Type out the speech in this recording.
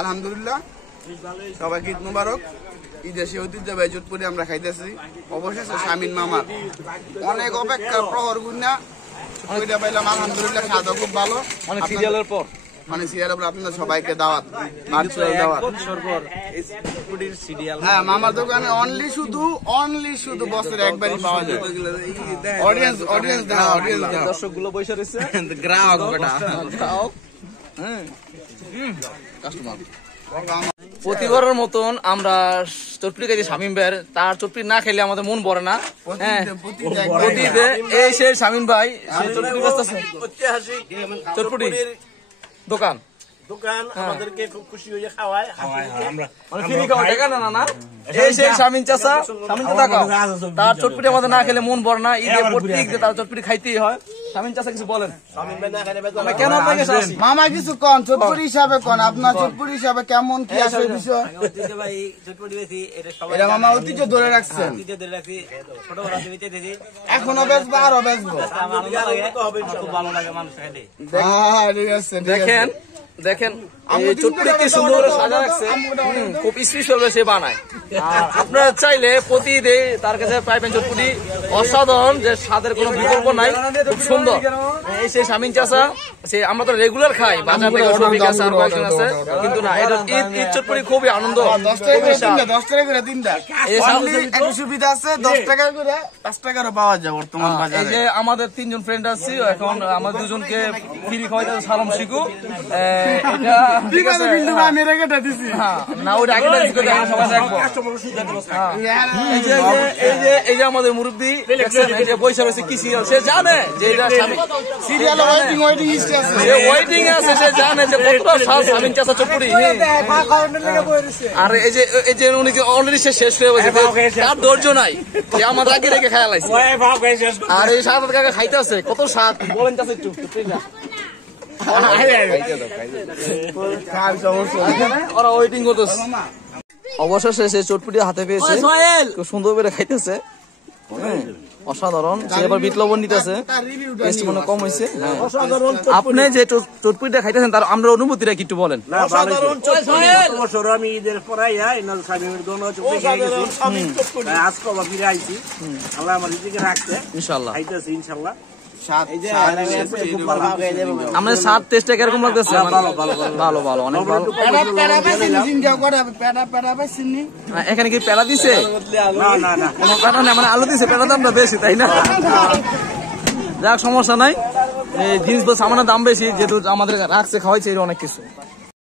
আলহামদুলিল্লাহ সবাইকে ঈদ মুবারক। ঈদের সেই ঐতিহ্যবাহী চটপটি আমরা খাইতেছি। অবশেষে শামিন মামার অনেক অপেক্ষার প্রহর গুণা চটপটিটা পাইলাম। আলহামদুলিল্লাহ স্বাদও খুব ভালো। মানে সিরিয়ালের পর আপনাদের সবাইকে দাওয়াত, ভার্চুয়াল দাওয়াত। হ্যাঁ, মামার দোকানে অনলি শুধু বছরে একবারই পাওয়া যায়। অডিয়েন্স দর্শকগুলো বসে রয়েছে, গ্রাহক কাস্টমার। প্রতিবারের মতন আমরা চটপটি খাইছি শামিম ভাইয়ের, তার চটপটি না খেলে আমাদের মন ভরে না। হ্যাঁ, এই সেই শামিম ভাই চটপটি বেচতেছে, চটপটি দোকান আমাদেরকে খুব খুশি হয়ে খাওয়ায়, মানে ফ্রি খাওয়া টাকা না। এই সেই শামিন চাচা, শামিন চাচা তার চটপটি আমাদের না খেলে মন ভরে না। ঈদে প্রত্যেক তার চটপটি খাইতেই হয়। শামিন চাচা কিছু বলেন, কেন আপনাকে মামা কিছু কন চটপটি হিসাবে কন, আপনার চটপটি হিসাবে কেমন কি আসলে বিষয়? এটা মামা ঐতিহ্য ধরে রাখছেন, এখনো বেচবো, আরো বেচবো। দেখেন দেখেন চটপটি কি সুন্দর সাজা রাখছে, খুব স্পেশাল সে বানায়। আপনারা চাইলে প্রতিদিন তার কাছে পাইবেন চটপটি অসাধারণ, যে স্বাদের কোনো বিকল্প নাই, খুব সুন্দর। এই সেই শামিন চাচা, সে আমরা তো রেগুলার খাই বাজার থেকে, শফিক আছে আর কয়েকজন আছে, কিন্তু না এটা ঈদ চটপটি খুবই আনন্দ। 10 টাকা করে তিনটা, এই সুবিধা আছে, 10 টাকা করে 5 টাকারও পাওয়া যায় বর্তমান বাজারে। এই যে আমাদের 3 জন ফ্রেন্ড আছি, এখন আমাদের 2 জনকে ফ্রি খাওয়াইতে সালাম শিখু। এটা ঠিক আছে, আমি রেখেটা দিছি। হ্যাঁ, না ওটা আগে দিছি, সবাই দেখবো। এই যে আমাদের মুরব্বি দেখছেন, এই যে পয়সা রয়েছে কি সিরিয়াল, সে জানে যে এটা সিরিয়াল ওয়েটিং লিস্টে আছে, সে ওয়েটিং আছে, সে জানে যে কতটা স্বাদ শামিন চাচা চটপটি। আর এই যে উনি অলরেডি শেষ হয়ে গেছে, তার ধৈর্য নাই, সে আমার আগে রেখে খায়া লাইছে। আর এই স্বাদ কাকা খাইতে আছে, কত স্বাদ বলেন চাচা একটু। ওরা ওয়েটিং করতেছে। অবশেষে সে চটপটি হাতে পেয়েছে, খুব সুন্দর করে খাইতেছে, অসাধারণ। সে এবার বিট লবণ নিতেছে, টেস্ট মনে কম হয়েছে। আপনি যে চটপটিটা খাইতেছেন তার আমরা অনুভূতিটা কি একটু বলেন। আমি ঈদের পরে ইনশাল্লাহ ইনশাল্লাহ। আমাদের স্বাদ টেস্টটা কিরকম লাগতেছে? ভালো ভালো, অনেক ভালো। এখানে কি পেড়া দিছে? কোনো পেড়া না, মানে আলু দিছে, পেড়া দামটা বেশি তাই না? যাক, সমস্যা নাই, জিনিস সামান্য দাম বেশি, যেহেতু আমাদের রাখছে খাওয়াইছে অনেক কিছু।